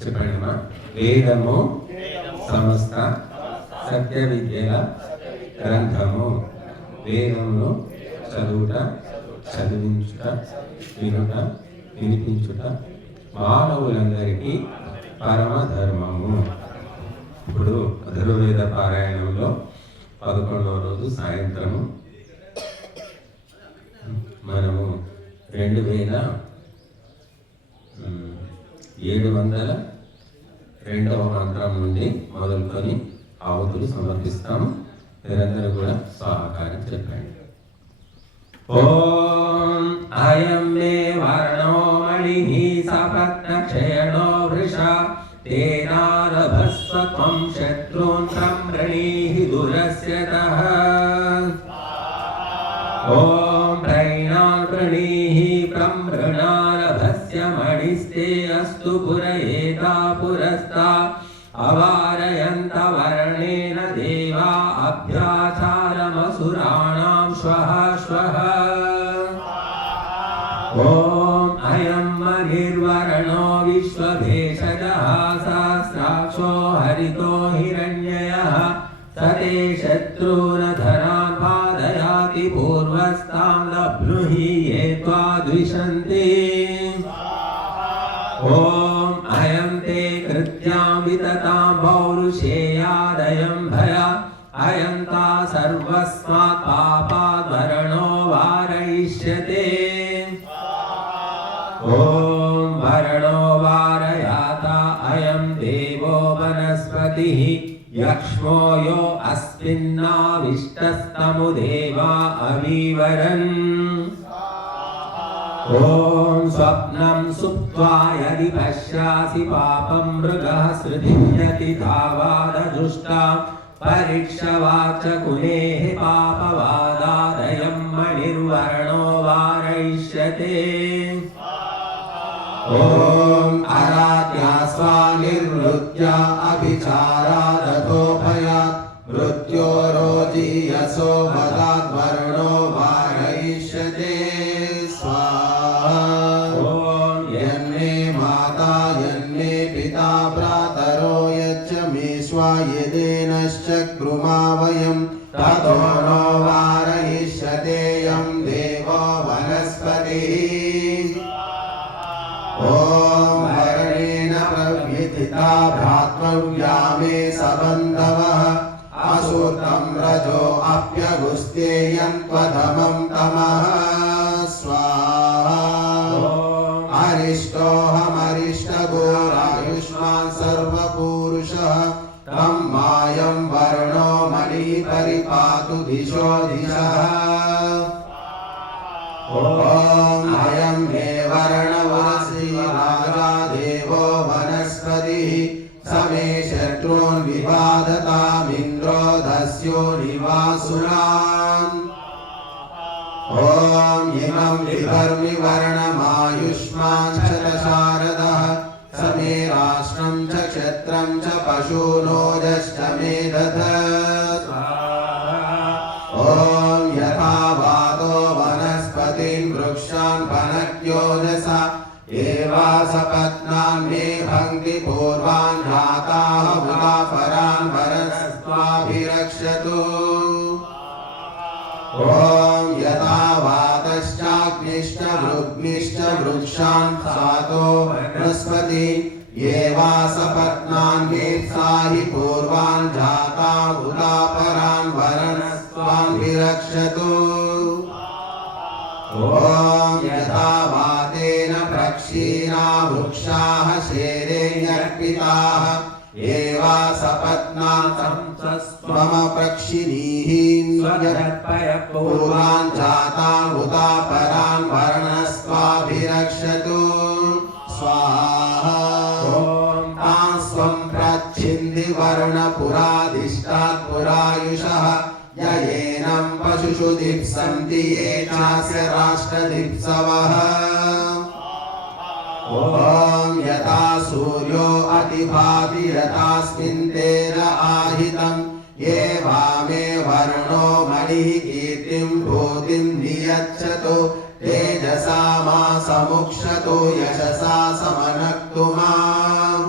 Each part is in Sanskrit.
చెప్పండి. వేదము సమస్త సత్య విద్యల గ్రంథము. వేదమును చదువుట, చదివించుట, వినుట, వినిపించుట మానవులందరికీ పరమ ధర్మము. ఇప్పుడు ధనుర్వేద పారాయణంలో 11వ రోజు సాయంత్రము మనము 2702వ మంత్రం నుండి మొదలుకొని ఆవుతులు సమర్పిస్తాము. మీరందరూ కూడా సహకారం చెప్పండి. ఓం అయం మే వర్ణో మణిః సపత్నక్షయణో వృషా తేనారభస్వ త్వం శత్రూన్ సంప్రణీహి దురస్యతః. ఓం ప్రణీహి ప్రమృణారభస్య మణిస్తే అస్తు పురయేతా పురస్తా అవారయంత వర్ణేన దేవా అభ్యాచారమసురాణాం శ్వః శ్వః. ఓం అయం మణిర్వర్ణో విశ్వభేషజః సహస్రాక్షో హరితో హిరణ్యయః సతే శత్రూనధరాన్ పాదయాతి పూర్వస్తాం లభ్నుహి ఏ త్వా ద్విషంతి. ఓం అయం తే కృత్యాం వితతాం పౌరుషేయాదయం భయా అయం తా సర్వస్మాత్ పాపాద్ వర్ణో వారయిష్యతే. ఓం వర్ణో వారయాత అయం దేవో వనస్పతిః యక్ష్మో యో అస్మిన్నావిష్టస్తముదేవా అవివరన్. ఓం స్వప్నం సుప్త్వా యది పశ్యాసి పాపం మృగః సృధింయతి తావాదజుష్టా పరీక్షవాచ కులేః పాపవాదాదయం మణిర్వర్ణో వారయిష్యతే. ఓం అరాధ్యా స్వానిర్వృత్యా అభిచారాదతోభయాత్ మృత్యోరోజీయసో వదాద్వర్ణో వారయిష్యతే. స్వాహా. ఓం యన్మే మాతా యన్మే పితా భ్రాతరో యచ్చ మే స్వాయదేనశ్చక్రుమావయం తతో నో వారయిష్యతే యం దేవో వనస్పతిః. ఓం వర్ణేన ప్రవ్యథితా భ్రాతృవ్యా మే సబంధవః అసూతం రజో అప్యగుస్తేయం త్వధమం తమః. స్వాహా. అరిష్టోహమరిష్టఘోరాయుష్మాన్ సర్వపూరుషः తం మాయం వర్ణో మణిః పరిపాతు దిశో దిశः. ఓం అయం మే వర్ణవరసి రాజా దేవో వనస్పతిః సమే శత్రూన్ వివాదతామింద్రో దస్యో నివాసురాన్. ఓం ఇమం వికర్మి వర్ణమాయుష్మాన్ శతశారదః సమే రాష్ట్రం చ క్షత్రం చ పశూనోజశ్చ మే దధత్. ఓం యథా వాతో వనస్పతిన్ వృక్షాన్ పనక్యోజసా ఏవా సపత్నాన్ మే భంక్తి పూర్వాన్ ఘాతాః వృతాపరాన్ వరస్త్వాభిరక్షతు. ఓం యథా వాతశ్చాగ్నిశ్చ వృగ్నిశ్చ వృక్షాన్ సాతో వనస్పతి ఏవా సపత్నాన్ మే సాహి పూర్వాన్ ఘాతాః వృతాపరాన్ వరస్త్వాభిరక్షతు. ఓం యథా వాతేన ప్రక్షీణా వృక్షాః శేరేణ్యర్పితాః ఏవా సపత్నాన్ త్వమ ప్రక్షిణీః పూర్వాన్ జాతాన్ ఉతాపరాన్ వర్ణస్త్వాభిరక్షతు. స్వాహా. ఓం తాన్ స్వం ప్రచ్ఛింది వర్ణపురాధిష్టాత్ పురాయుషః యయేనం పశుషు దిప్సంతి ఏ చాస్య రాష్ట్రదిప్సవః. ఓం యథా సూర్యో అతిభాతి యథాస్మిన్ తేన ఆహితం ఏవామే వర్ణో మణిః కీర్తిం భూతిం నియచ్చతు తేజసా మా సముక్షతు యశసా సమనక్తు మాం.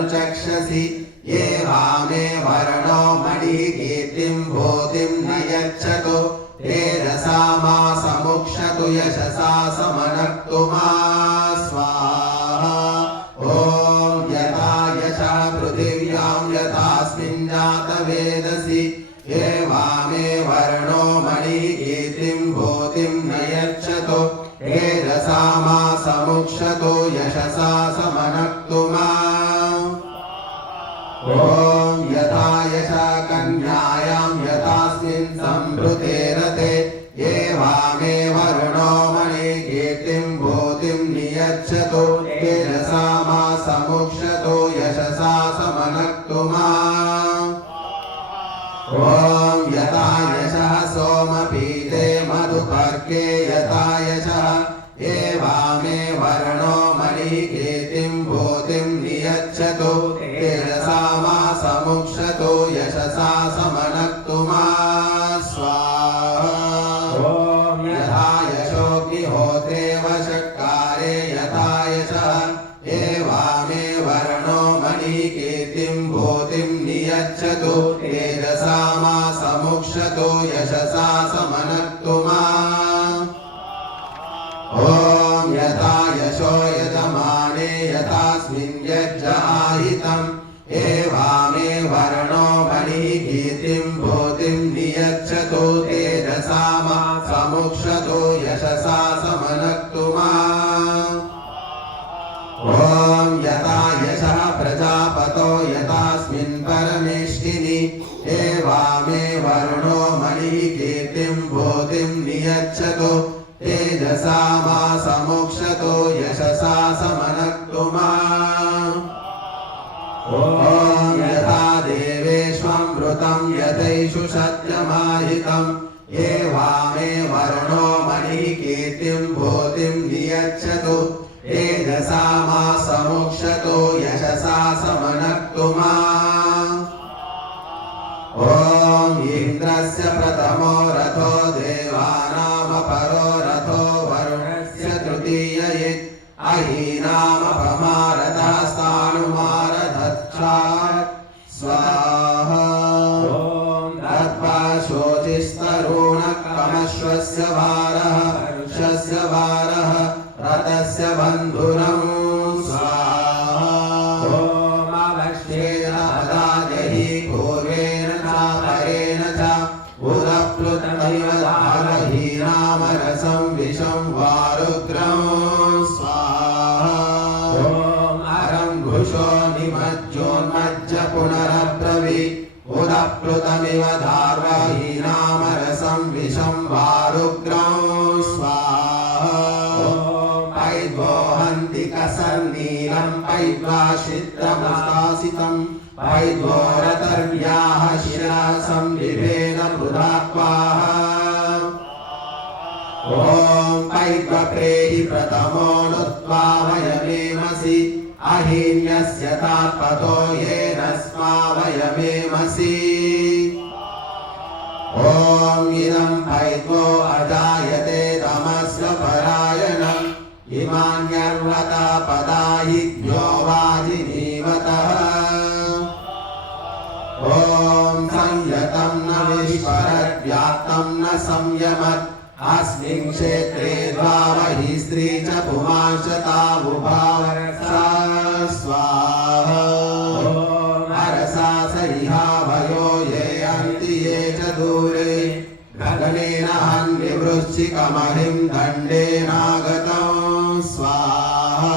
तनुचक्षसि ये वामे वर्णो मणिः कीर्तिं भूतिं न यच्छतु ते रसामा समुक्षतु यशसा समनक्तु मा स्वाहा ॐ यथा यशः पृथिव्यां यथास्मिन् जातवेदसि ये वामे वर्णो मणिः कीर्तिं भूतिं न यच्छतु ते रसामा समुक्षतु यशसा समनक्तु मा ॐ यथा यशा कन्यायां यथास्मिन् संवृते रते ये वामे वरुणो मणिः कीर्तिं भूतिं नियच्छतु ते रसामा समुक्षतु यशसा समनक्तु मा ॐ यथा यशः सोमपीते मधुपर्के यथा यशः ये वामे वर्णो मणिः कीर्तिं भूतिं नियच्छतु ते रसामा समुक्षतु यशसा समनक्तु मा स्वाहा ॐ यथा यशोऽग्निहोत्रे वशक्कारे यथा यशः ये वामे वर्णो मणिः कीर्तिं भूतिं नियच्छतु ते रसामा समुक्षतु यशसा समनक्तु मा ॐ यथा यशो यजमाने यथास्मिन् यज्ञाहितं ये वामे वर्णो मणिः कीर्तिं भूतिं नियच्छतु ते रसामा समुक्षतु यशसा समनक्तु मा ॐ यथा यशः प्रजापतो यथास्मिन् परमेष्टिनि ये वामे वर्णो मणिः कीर्तिं भूतिं नियच्छतु तेजसामा समुक्षतो यशसा समनक्तु मा ॐ यथा देवेष्वमृतं यथैषु सत्यमाहितं ये वामे वर्णो मणिः कीर्तिं भूतिं नियच्छतु तेजसामा समुक्षतो यशसा समनक्तु मा ॐ इन्द्रस्य प्रथमो रथो देवानामपरो रथो वरुणस्य तृतीययित् अहीनामपमारथस्तानुमारधच्छात् स्वाहा ॐ दत्वा शोचिस्तरुणकमश्वस्य भारः वरुषस्य भारः रथस्य बन्धुरं स्वाहा ॐ अवश्येन अदाजहि पूर्वेण चापरेण च उदप्लुतमिव धारहीनामरसं विषं वारुग्रं स्वाहा ॐ अरङ्घुषो निमज्जोन्मज्ज पुनरब्रवी उदप्लुतमिव धारहीनामरसं विषं वारुग्रं स्वाहा पैद्वोहन्ति कसन्नीलं पैद्वाश्रित्रमुदासितं पैद्वोरतर्व्याः शिरा संविभेद मृदात्वाः ॐ पैद्वप्रेहि प्रथमोऽनुत्वा वयमेमसि अहीन्यस्य तात्पतो येन स्मा वयमेमसि ॐ इदं पैद्वो अजायते तमस्य परायणम् इमान्यर्वता पदाहिभ्यो वाजिनीवतः ॐ संयतं न विस्मरद्व्याप्तं न संयमत् अस्मिन् क्षेत्रे द्वावहि स्त्री च पुमांश्च तावुभावरसा स्वाहा अरसा सहिहावयो ये अन्ति ये च दूरे गगनेन हन्निवृश्चिकमहिं दण्डेनागतं स्वाहा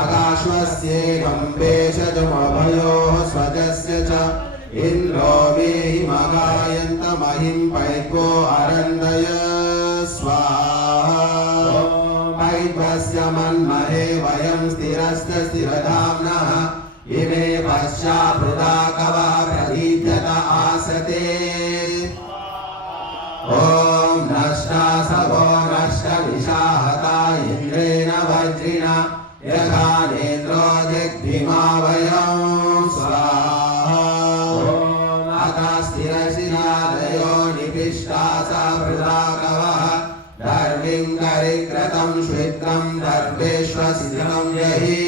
अगाश्वस्येकं पेशजमभयोः स्वजस्य च इन्द्रो मेहिमगायन्तमहिं पैद्वो अरन्दय स्वाहा पैद्वस्य मन्महे वयं स्थिरस्य स्थिरधाम्नः इमे पश्चापृदा कवः प्रदीप्यत आसते ॐ नष्टासवो नष्टविशाहता इन्द्रेण वज्रिणा यथानेन्द्रो जग्भिमा वयं स्वाहा अतस्थिरशिरादयो निपिष्टा सा पृथाकवः दर्विङ्गरिक्रतं श्वित्रं दर्भेष्वशिरं यहि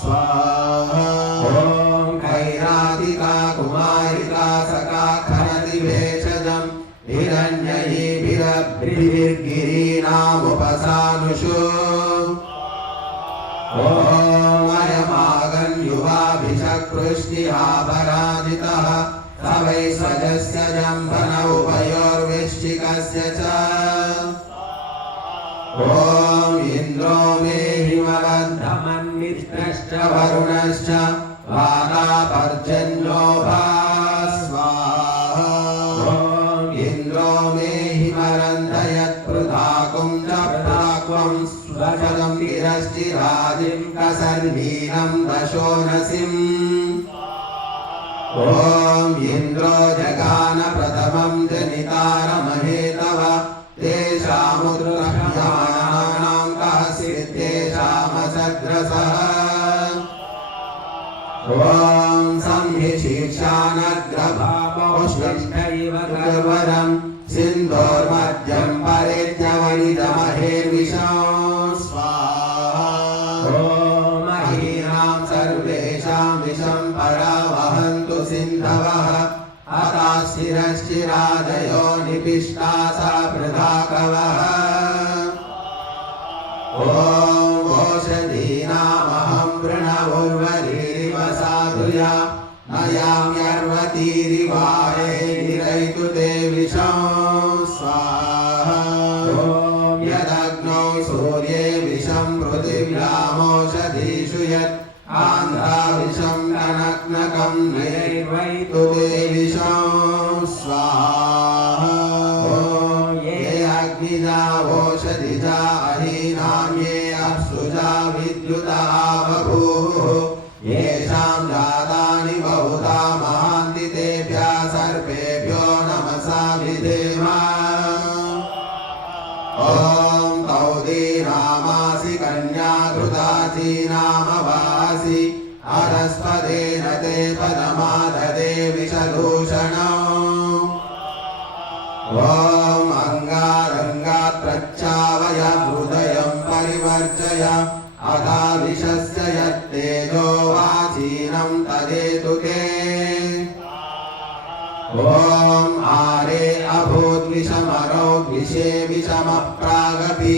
स्वाहा गिरीनामुपसानुषु ॐ अयमागन् युवाभिषकृष्टिहापराजितः स वै स्वजस्य जम्भन उभयोर्विश्चिकस्य च ॐ इन्द्रो मे हिमवन्धमन्मित्रश्च वरुणश्च वातापर्जन्यो भा स्वाहा ॐ इन्द्रो मे हिमरन्धयत्पृथाकुं च प्राक्वं स्वशतं गिरश्चिरादिं कसर्मीनं दशोनसिम् ॐ इन्द्रो जगान प्रथमं जनितारमहेतव तेषामुद्रह्यमानानां कः सिद्धेषामसद्रसः ॐ संहिशीर्षानग्रभावोष्ठ इव गर्वरं सिन्धोर्मध्यं परित्यवनितमहेर्विषं स्वाहा ॐ महीनां सर्वेषां विषं परावहन्तु सिन्धवः अताशिरश्चिरादयो निपिष्टा सा पृथाकवः ॐ ओषधीनामहं वृणवुर्वरीरिव साधुया नयाम्यर्वतीरिवाहे निरयतु ते विषं स्वाहा ॐ यदग्नौ सूर्ये विषं पृथिव्यामोषधीषु यत् आन्ध्रा विषं कनक्नकं नैर्वैतु ते विषं स्वाहा ॐ ये अग्निजा ओषधिजा अहीनां ये अप्सुजा विद्युता बभूः येषां जातानि बहुधा महान्ति तेभ्यः सर्पेभ्यो नमसा विधेम ॐ तौ दीनामासि कन्या घृताचीनामवासि अरस्पदेन ते पदमाददे विषदूषणम् ॐ अङ्गारङ्गात् प्रच्चावय हृदयं परिवर्जय अथा विषस्य यत्तेजो वाचीनं तदेतु ते ॐ आरे अभूद्विषमरौ द्विषे विषमप्रागपि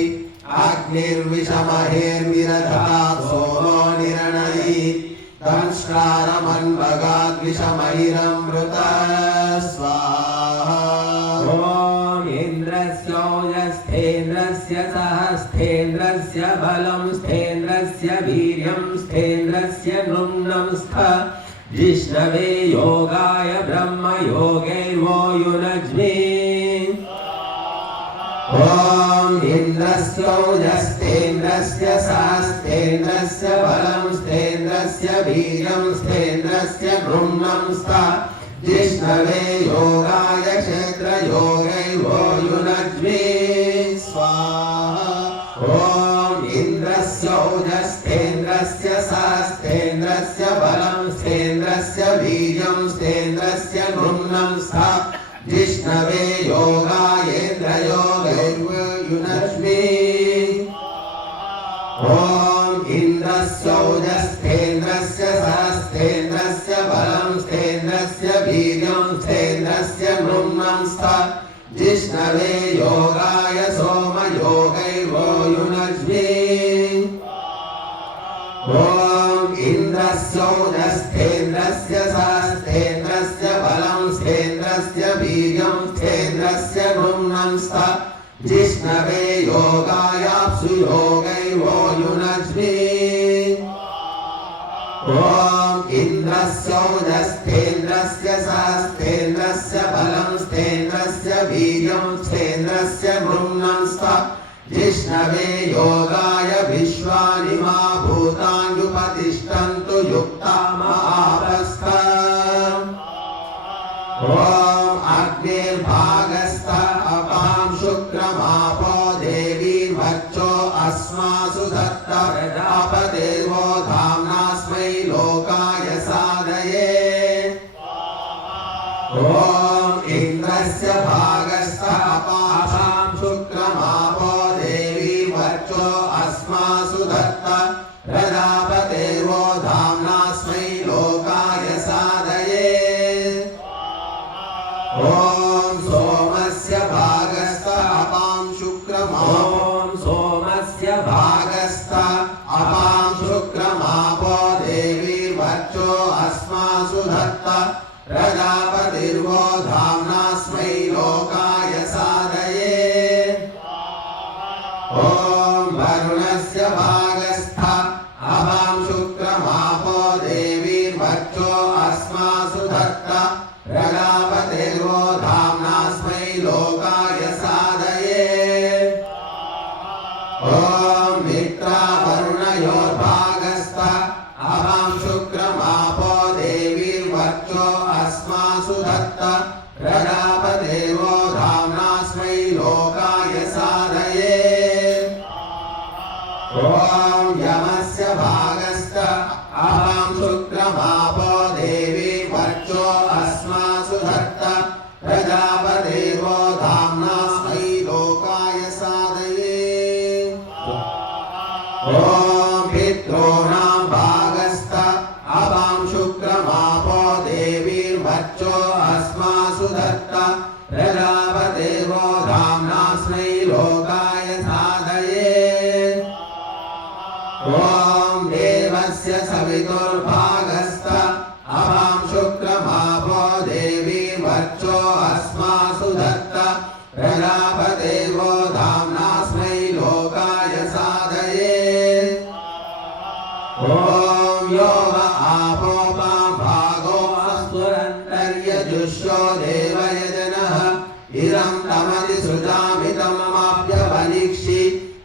अग्निर्विषमहेर्विरधतात् सोमो निरणयीत् दंष्ट्रारमन्वगाद्विषमैरमृता स्वाहा ॐ इन्द्रस्योजस्थेन्द्रस्य सहस्थेन्द्रस्य बलं स्थेन्द्रस्य वीर्यं स्थेन्द्रस्य नृम्नं स्थ जिष्णवे योगाय ब्रह्मयोगैर्वो युनज्मे ॐ इन्द्रस्योजस्थेन्द्रस्य सहस्थेन्द्रस्य बलं स्थेन्द्रस्य वीर्यं स्थेन्द्रस्य नृम्नं स्थ जिष्णवे योगाय क्षेत्रयोगैर्वो युनज्मे स्वाहा ॐ इन्द्रस्योजस्थेन्द्रस्य सहस्थेन्द्रस्य बलं स्थेन्द्रस्य वीर्यं स्थेन्द्रस्य नृम्नं स्थ जिष्णवे योगायेन्द्रयोगैर्वो युनज्मे ॐ इन्द्रस्योजस्थेन्द्रस्य सहस्थेन्द्रस्य बलं स्थेन्द्रस्य वीर्यं स्थेन्द्रस्य नृम्नं स्थ जिष्णवे योगाय सोमयोगैर्वो युनज्मे ॐ इन्द्रस्योजस्थेन्द्रस्य सहस्थेन्द्रस्य बलं स्थेन्द्रस्य वीर्यं स्थेन्द्रस्य नृम्नं स्थ जिष्णवे योगायाप्सु योगैर्वो युनज्मे ॐ इन्द्रस्योजस्थेन्द्रस्य सहस्थेन्द्रस्य बलं स्थेन्द्रस्य वीर्यं स्थेन्द्रस्य नृम्नं स्थ जिष्णवे योगाय विश्वानि मा भूतान्युपतिष्ठन्तु युक्तामापस्थ ॐ अग्निर्भागस्थ अपां शुक्रमापो देवीर्वच्चो अस्मासु दत्त प्रजापतेर्वो धाम्नास्मै लोकाय साधये ॐ इन्द्रस्य भागस्थ अपां शुक्रमापो देवीर्वच्चो अस्मासु दत्त प्रजापतेर्वो धाम्नास्मै लोकाय साधये ॐ सोमस्य भागस्य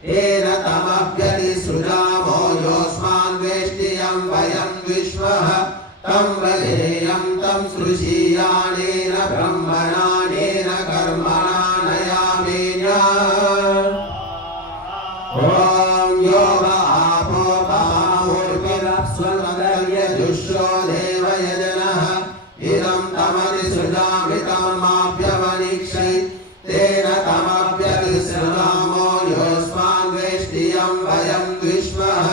तेन तमभ्यतिसृजामो योऽस्मान् वेष्टियं वयं विश्वः तं वदेयं तं सृशीयानेन ब्रह्मणानेन कर्मणा नयामेन्या ॐ यो वा आपो बाहुर्भिरप्स्वनदर्यजुष्यो देवयजनः इदं तमतिसृजामि तमाभ्यवनिक्षै तेन तमभ्यतिसृजामो योऽस्मान् वेष्टियं वयं विश्वः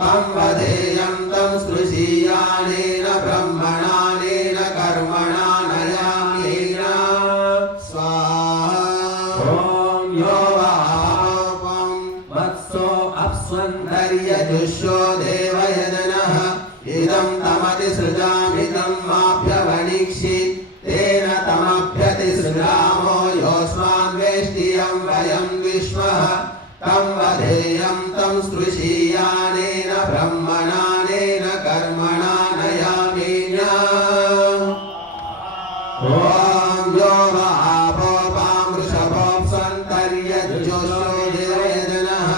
तं वदेयं तं सृशीयानेन ब्रह्मणानेन कर्मणा नयामेना स्वाहा ॐ यो वा आपं वत्सो अप्स्वन्दर्यजुष्यो देवयजनः इदं तमतिसृजामि तमाभ्यवनिक्षि तेन तमभ्यतिसृजामो योऽस्मान् वेष्टियं वयं विश्वः तं वदेयं तं सृशीयानेन ब्रह्मणानेन कर्मणा नयामेन्या ॐ यो वा आपोपामृषभोऽप्सन्तर्यजुष्यो देवयजनः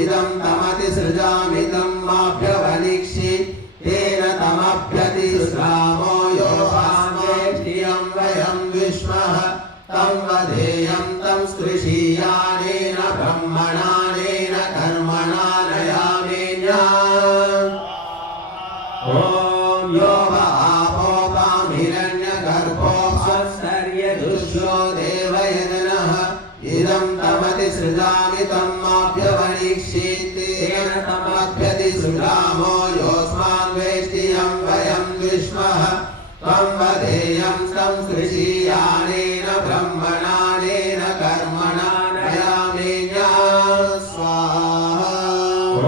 इदं तमतिसृजामि तमाभ्यवनिक्षि तेन तमभ्यतिसृजामो योऽस्मान् वेष्टियं वयं विश्वः तं वदेयं तं सृशीयानेन ब्रह्मणानेन कर्मणा नयामेन्या ॐ यो वा आपोपामिरण्यगर्भोऽप्सन्तर्यजुष्यो देवयजनः इदं तमतिसृजामि तमाभ्यवनिक्षि तेन तमभ्यतिसृजामो योऽस्मान् वेष्टियं वयं विश्वः तं वदेयं तं सृशीयानेन ब्रह्मणानेन कर्मणा नयामेन्या स्वाहा ॐ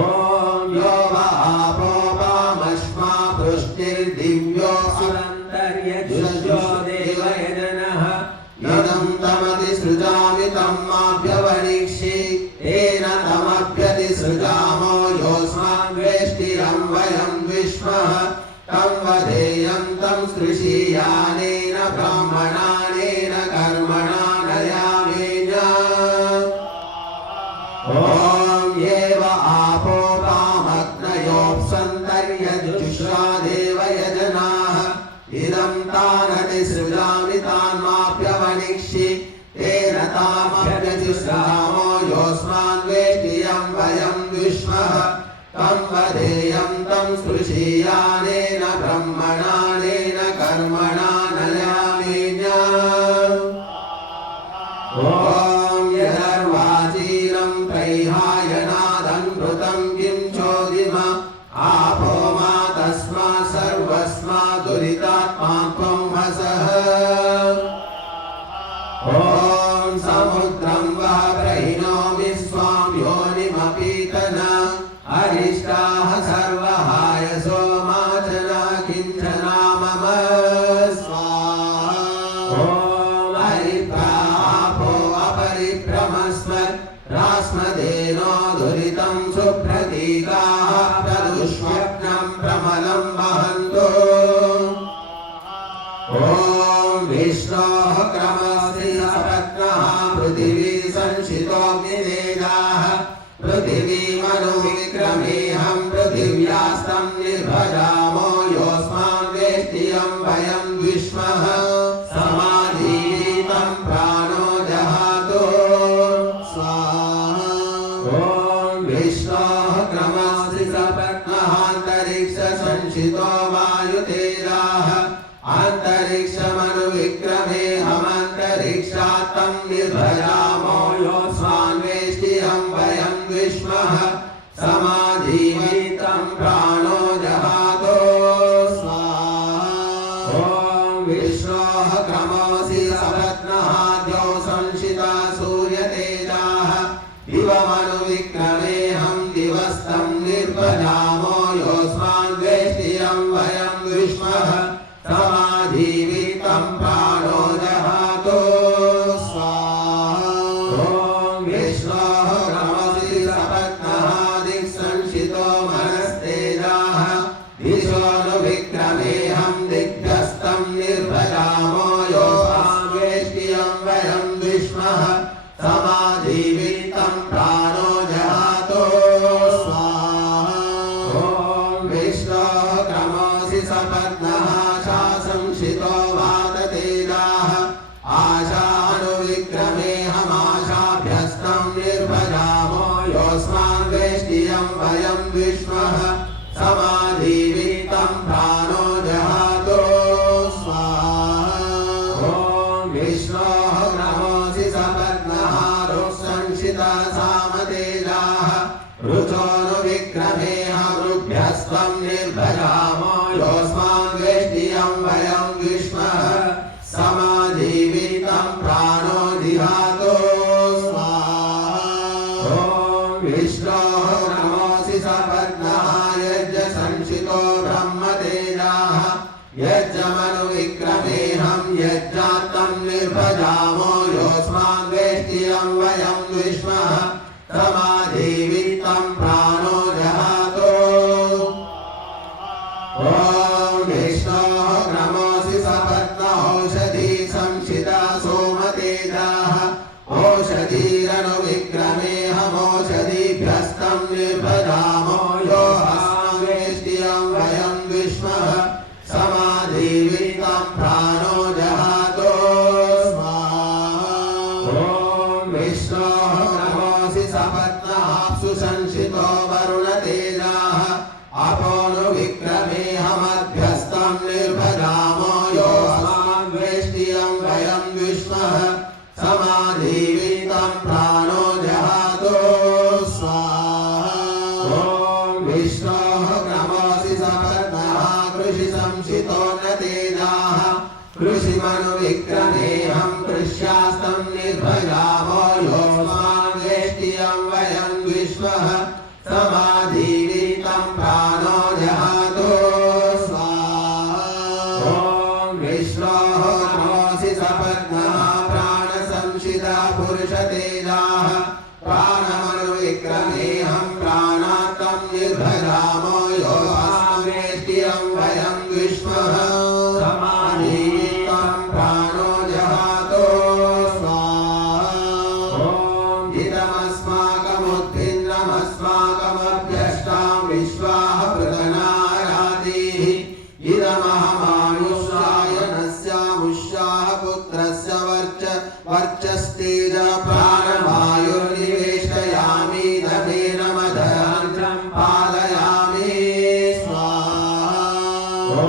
यो वा आपोपामश्मा पृष्टिर्दिव्योऽसुरन्तर्यजुष्यो देवयजनः इदं तमतिसृजामि तमाभ्यवनिक्षि तेन तमभ्यतिसृजामो योऽस्मान् वेष्टियं वयं विश्वः तं वदेयं तं सृशीयानेन ब्रह्मणानेन कर्मणा नयामेन्या ॐ एव आपोपामग्नयोऽप्सन्तर्यजुष्या देवयजनाः इदं तानतिसृजामि तान्माभ्यवनिक्षि तेन तामभ्यतिसृजामो योऽस्मान् वेष्टियं वयं विश्वः तं वदेयं तं सृशीयानेन ब्रह्मणानेन कर्मणा नयामेन्या ॐ यदर्वाचीनं त्रैहायनादन्भृतं किं चोदिम आपो मा तस्मात् सर्वस्मादुरितात्मा त्वं हसः ॐ समुद्रं वा प्रहिणोमि स्वां योनिमपीतन अरिष्टाः सर्वहायसो माचना किञ्चना मम स्वाहा ॐ हरिप्रापो अपरिभ्रमस्मत् रास्मदेनो दुरितं सुप्रतीकाः प्रदुष्वप्नं प्रमलं वहन्तु ॐ विष्णोः क्रमस्ति सपत्नः पृथिवी संशितोऽग्निवेदाः पृथिवीमनुविक्रमेऽहं पृथिव्यास्तं निर्भजामो योऽस्मान् वेष्टियं वयं विश्वः समाधीतं प्राणो जहातो स्वाहा ॐ विष्णोः क्रमस्ति सपत्नः अन्तरिक्षसंशितो वायुतेजाः अन्तरिक्षमनुविक्रमेऽहमन्तरिक्षात्तं निर्भजामो योऽस्मान् वेष्टियं वयं विश्वः समाधीतं प्राणो जहातो स्वाहा ॐ विष्णोः क्रमोऽसि सपत्नः द्यौ संशिता सूर्यतेजाः दिवमनुविक्रमेऽहं दिव वयं विष्मः समाधीवितं प्राणो जहातो स्वाहा ॐ विष्णोः नमोऽसि सपत्नः रुक्संशिता सामतेजाः रुचोनुविक्रमेह वृभ्यस्त्वं निर्भजामो योऽस्मान् वेष्टियं वयं विष्मः समाधीवितं प्राणो जिहातो स्वाहा ॐ विष्णोः नमोऽसि सपत्नः यज्ञसंशितो ब्रह्मतेजाः यज्ञमनुविक्रमेहं यज्ञात्तं निर्भजामो योऽस्मान् वेष्टियं वयं विष्मः समाधीवितं प्राणो जहातो ॐ विष्णोः नमोऽसि सपत्नौषधी संशिता सोमतेजाः ओषधीरनुविक्रमेऽहमोषधीभ्यस्तं निर्भजामो योऽस्मान् वेष्टियं वयं विष्मः समाधीवितं प्राणो जहातो स्वाहा ॐ विष्णोः नमोऽसि सपत्नः सुसंशितो वरुणतेजाः अपोनुविक्रमेऽहमभ्यस्तं निर्भजामो योऽस्मान् वेष्टियं वयं विष्मः समाधीवितं प्राणो जहातो स्वाहा ॐ विष्णोः नमोऽसि सपत्नः कृषिसंशितो न तेजाः कृषिमनुविक्रमेऽहं कृष्यास्तं निर्भजामो योऽस्मान् वेष्टियं वयं विष्मः समाधीवितं प्राणो जहातो स्वाहा ॐ विष्णोः नमोऽसि सपत्नः प्राणसंशिता पुरुषतेजाः प्राणमनुविक्रमेऽहं प्राणात्तं निर्भजामो योऽस्मान् वेष्टियं वयं विष्मः समाधीवितं प्राणो जहातो स्वाहा ॐ इदमस्माकमुद्भिन्नमस्माकमभ्यष्टां विश्वाः पृतनारातिः इदमहमानुष्याय नस्यामुष्याः पुत्रस्य वर्चस्तेज प्राणवायुर्निवेशयामि दमेन मदहं पालयामि स्वाहा ॐ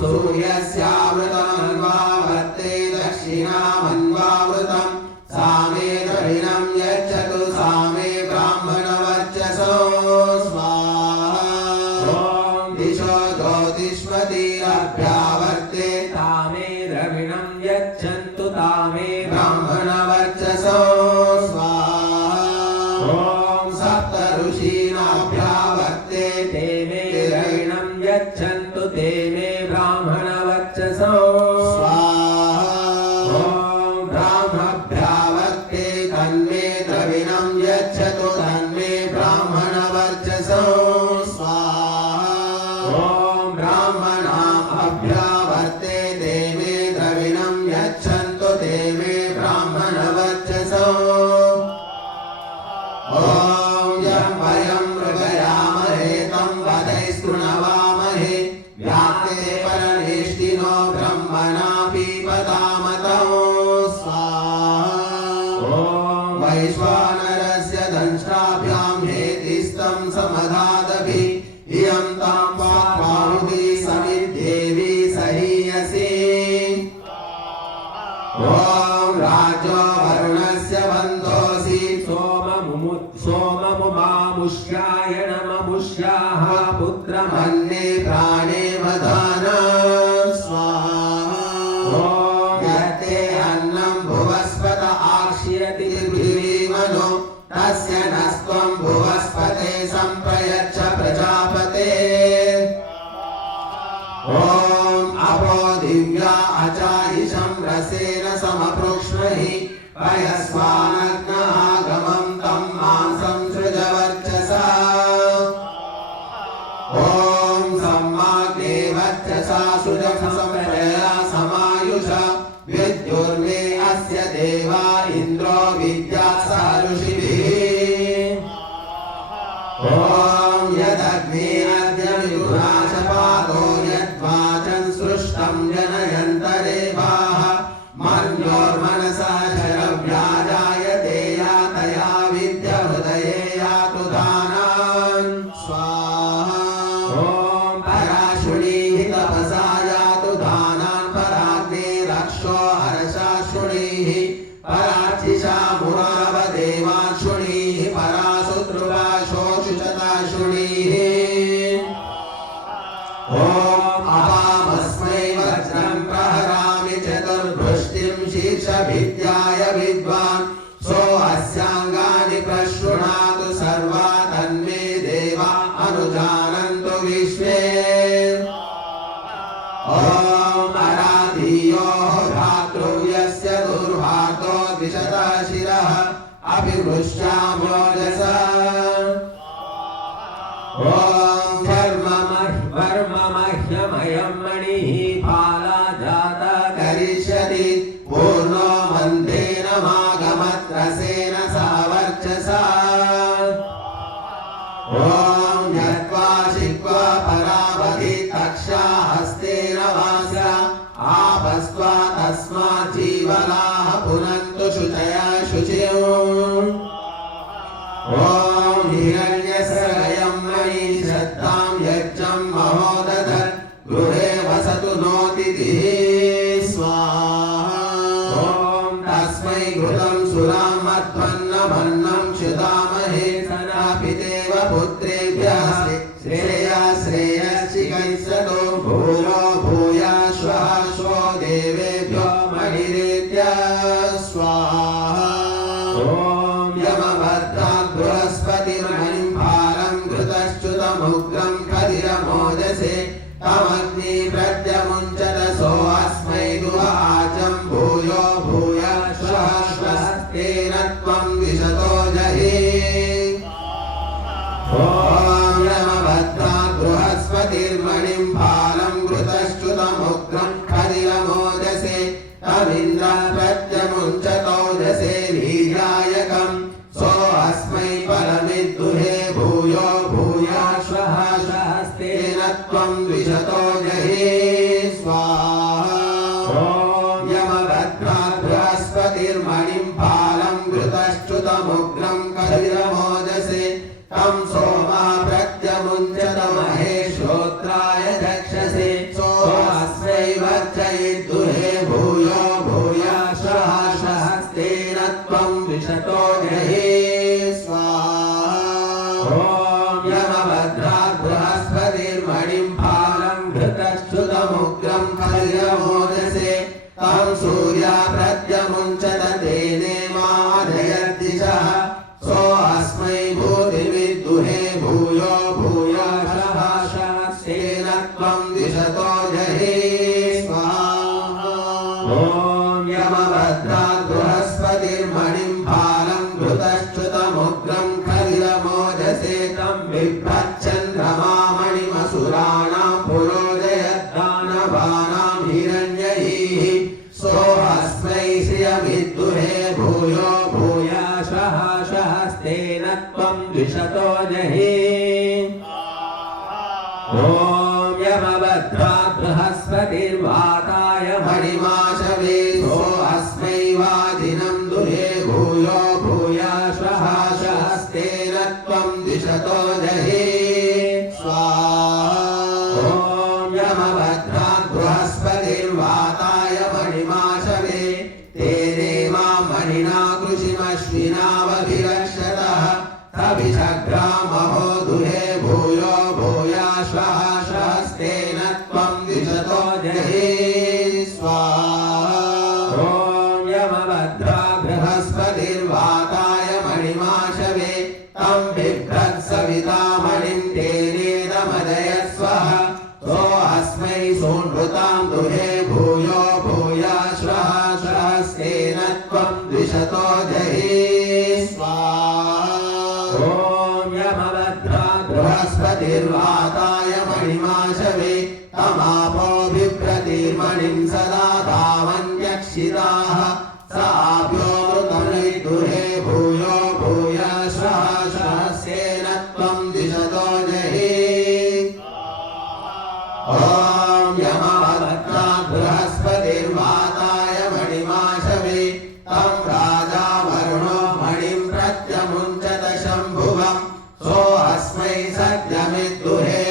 सूर्यस्यावृतमन्वावर्ते दक्षिणामन्वावृतं सामे द्रविणं यच्छतु सामे ब्राह्मणवर्चसो स्वाहा ॐ दिशो ज्योतिष्मतीरभ्यावर्ते तामे द्रविणं यच्छन्तु तामे ब्राह्मणवर्चसो स्वाहा ॐ सप्त ऋषीणाभ्यावर्ते ते मे द्रविणं यच्छन्तु ते मे ब्राह्मणवर्चसो स्वाहा ॐ ब्राह्मभ्यावर्ते तन्मे द्रविणं यच्छतु तन्मे ब्राह्मणवर्चसो स्वाहा ॐ ब्राह्मणाभ्यावर्ते ते मे द्रविणं यच्छन्तु ते मे ब्राह्मणवर्चसो ॐ यं वयं मृगयामहे तं वधैस्तृणवामहे व्याप्ते परमेष्टिनो ब्रह्मणा पीपतामतो स्वाहा ॐ वैश्वानरस्य दंष्ट्राभ्यां हेतिस्तं समधादभि इयं तां पाहुदी समिद्धेवी सहीयसी ॐ राजो वरुणस्य बन्धोऽसि सोममुमामुष्याय नममुष्याः पुत्रमन्ये प्राणे वदान स्वाहा ॐ यत्ते अन्नं भुवस्पत आक्ष्यति पृथिवीमनो तस्य नस्त्वं भुवस्पते सम्प्रयच्छ प्रजापते ॐ अपो दिव्या अचायिषं रसेन समपृक्ष्महि पयस्वानग्नागमं तं मांसं सृजवर्चसा ॐ देवाशुणीः परासुद्रुवाशोषुचताशुणीः ॐ अपामस्मै वज्रं प्रहरामि चतुर्भुष्टिं शीर्षभिद्याय विद्वान् सो अस्याङ्गानि प्रशृणातु सर्वा तन्मे देवा अनुजानन्तु विश्वे ॐ अराधियोः भ्रातृव्यस्य दुर्भातो द्विषतः शिरः अभिवृष्यामोजसा ॐ वर्ममह्यमयं मणिः फाला जाता करिष्यति पूर्णो मन्त्रेण मागमत्रसेन सा वर्चसा ॐ यत्त्वा शिक्वा परावधि तक्षा हस्तेन वास्या आपस्त्वा तस्मात् जीवनाः पुनन्तु शुचया शुचिः ॐ हिरण्यस्रयं मणि श्रद्धां यज्ञं महोदधत् गृहे वसतु नोतिथिः स्वाहा ॐ तस्मै घृतं सुरां मध्वन्नमन्नं क्षुधामहे सनापितेव पुत्रेभ्यः श्रेयश्चिकैस्सतो भूयो भूयाश्वः श्वो देवेभ्यो मणिरेत्य स्वाहा ॐ यमभद्रात् बृहस्पतिर्मणिं फालं घृतश्च्युतमुग्रं खदिरमोजसे तमग्नि प्रत्यमुञ्चत सोऽस्मै दुहाचं भूयो भूयाश्वः स्वस्तेन त्वं विशतो जहि ॐ यमभद्रात् बृहस्पतिर्मणिं फालं घृतश्च्युतमुग्रं खदिरमोजसे तमिन्द्र प्रत्यमुञ्चतोजसे वीर्यायकं सोऽस्मै परमिद्दुहे भूयो भूयाश्वः सहस्तेन त्वं द्विषतो जहि स्वाहा ॐ यमभद्रात् बृहस्पतिर्मणिं फालं घृतश्च्युतमुग्रं खदिरमोजसे तं सोमः प्रत्यमुञ्चत महेश्रोत्राय चक्षसे सोऽस्मै वर्चयिद्दुहे भूयो भूयाश्वः सहस्तेन त्वं द्विषतो जहि स्वाहा ॐ यमभद्रात् बृहस्पतिर्मणिं फालं घृतश्च्युतमुग्रं खदिरमोजसे तं सूर्या प्रत्यमुञ्चत तेने माधयद्दिशः सोऽस्मै भूतिविद्दुहे भूयो भूयाश्वः सहस्तेन त्वं द्विषतो जहि स्वाहा ॐ यमभद्रात् बृहस्पतिर्मणिं फालं घृतश्च्युतमुग्रं खदिरमोजसे तं बिभ्रच्चन्द्रमा मणिमसुराणां पुरोजयद्दानवानां हिरण्यैः सोऽस्मै श्रियमिद्दुहे भूयो भूयाश्वः सहस्तेन त्वं द्विषतो जहि ॐ यमभद्रात् बृहस्पतिर्वाताय मणिमाशवे सोऽस्मै वाजिनं दुहे भूयो भूयाश्वः सहस्तेन त्वं द्विषतो जहि स्वाहा ॐ यमभद्रात् बृहस्पतिर्वाताय मणिमाशवे तेने मां मणिना कृषिमश्विनावभिरक्षतः तभिषग्रामहो दुहे भूयो भूयाश्वः सहस्तेन त्वं द्विषतो जहि स्वाहा ॐ यमभद्रात् बृहस्पतिर्वाताय मणिमाशवे तं बिभ्रत्सविता मणिं तेनेदमदयस्वः सोऽस्मै सोऽनृतां दुहे भूयो भूयाश्वः सहस्तेन त्वं द्विषतो जहि स्वाहा ॐ यमभद्रात् बृहस्पतिर्वाताय मणिमाशवे तमापो बिभ्रतिर्मणिं सदा धावन्त्यक्षिताः स आप्योऽमृतमृद्दुहे भूयो भूयाश्वः सहस्तेन त्वं द्विषतो जहि ॐ यमभद्रात् बृहस्पतिर्वाताय मणिमाशवे तं राजा वरुणो मणिं प्रत्यमुञ्चत शम्भुवं सोऽस्मै सत्यमिद्दुहे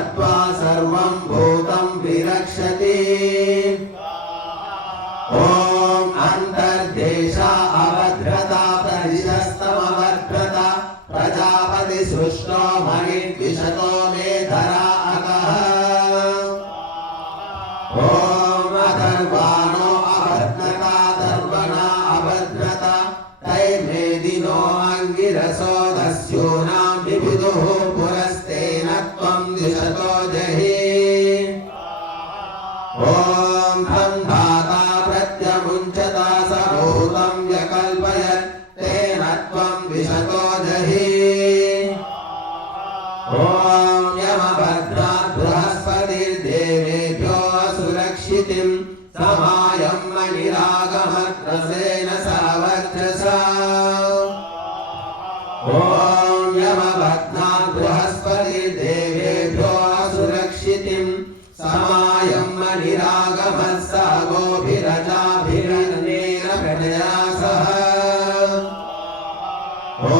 दत्वा सर्वं भूतं विरक्षति ॐ अन्तर्देशा अभद्रता परिशस्तमभद्रता प्रजापति सृष्टो मणिद्विषतो मेधरा अकः ॐ अथर्वाणो अभद्रता दर्वणा अभद्रता तैर्मेदिनो अङ्गिरसो दस्यूनां विविदुः पुरस्तेन त्वं दिशतो जहि ॐ धन्धाता प्रत्यमुञ्चता सभूतं व्यकल्पयत् तेन त्वं विशतो जहि ॐ यमभद्रात् बृहस्पतिर्देवेभ्यो असुरक्षितिं समायं मणिरागमत्रसेन सावक्रसा ॐ यमभद्रात् बृहस्पतिर्देवेभ्यो असुरक्षितिं समायं मणिरागमत्सा गोभिरजाभिरनेन प्रजया सह ॐ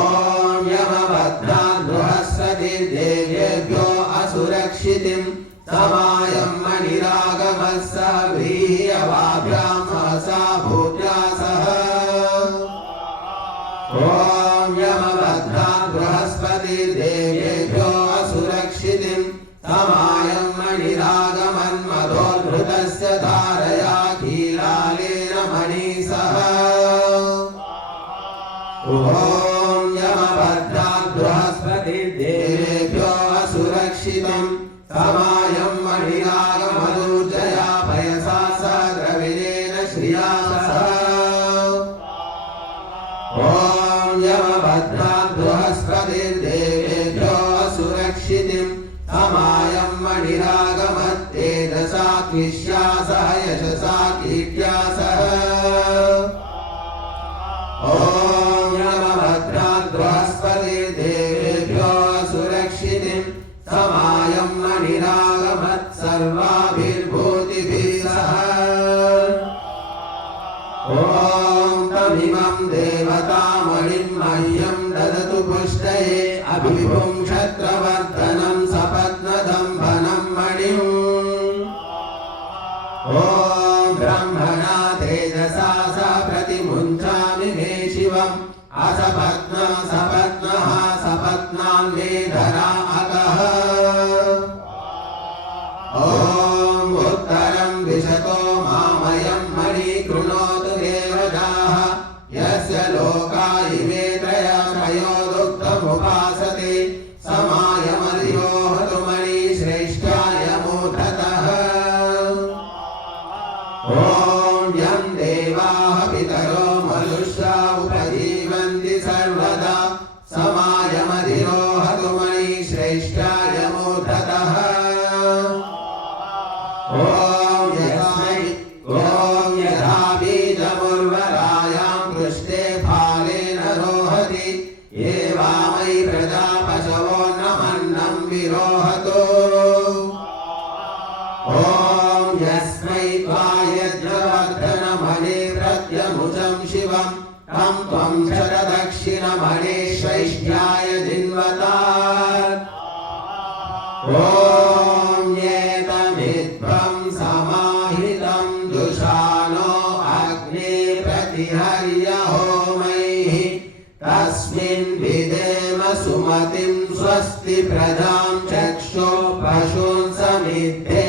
यमभद्रात् बृहस्पतिर्देवेभ्यो असुरक्षितिं समायं मणिरागमत्सा व्रीह्यवाभ्यां सहसा भूत्या सह ॐ यमभद्रात् बृहस्पतिर्देवेभ्यो असुरक्षितिं समायं मणिरागमन्मधोद्धृतस्य धारया कीलालेन मणिसः ॐ यमभद्रात् बृहस्पतिर्देवेभ्यो असुरक्षितं समायं मणिरागमधूर्जया पयसा स द्रविणेन श्रिया सह ॐ यमभद्रात् बृहस्पतिर्देवेभ्यो असुरक्षितिं समायं मणिरागमत्तेजसा त्विष्या सह यशसा कीर्त्या सह ॐ यमभद्रात् बृहस्पतिर्देवेभ्यो असुरक्षितिं समायं मणिरागमत् सर्वाभिर्भूतिभिः सह ॐ तमिमं देवतामणिं मह्यं ददतु पुष्टये अभिभुं क्षत्रवर्धनं सपत्नदम्भनं मणिम् ॐ ब्रह्मणा तेजसा स प्रतिमुञ्चामि मे शिवम् असपत्नं सपत्नः सपत्नां मे धरा अकः ॐ उत्तरं विशतो मामयं मणि कृणोतु देवताः यस्य लोका इमे त्रयो दुग्धमुपासते समायमधिरोहतु मणिश्रेष्ठाय मूढतः ॐ यं देवाः पितरो मनुष्या उपजीवन्ति सर्वदा समायमधिरोहतु मणिश्रेष्ठाय मूढतः ॐ यथा बीजमुर्वरायां पृष्ठे फालेन रोहति एवामयि प्रजा पशवो नमन्नं विरोहतु ॐ यस्मै त्वा यज्ञवर्धनमणे प्रत्यमुचं शिवं तं त्वं शतदक्षिणमणे श्रैष्ठ्याय जिन्वतात् ॐ एतमिध्वं समाहितं दुषानो अग्ने प्रतिहर्य होमैः तस्मिन् विदेम सुमतिं स्वस्ति प्रजां चक्षो पशून् समिद्धे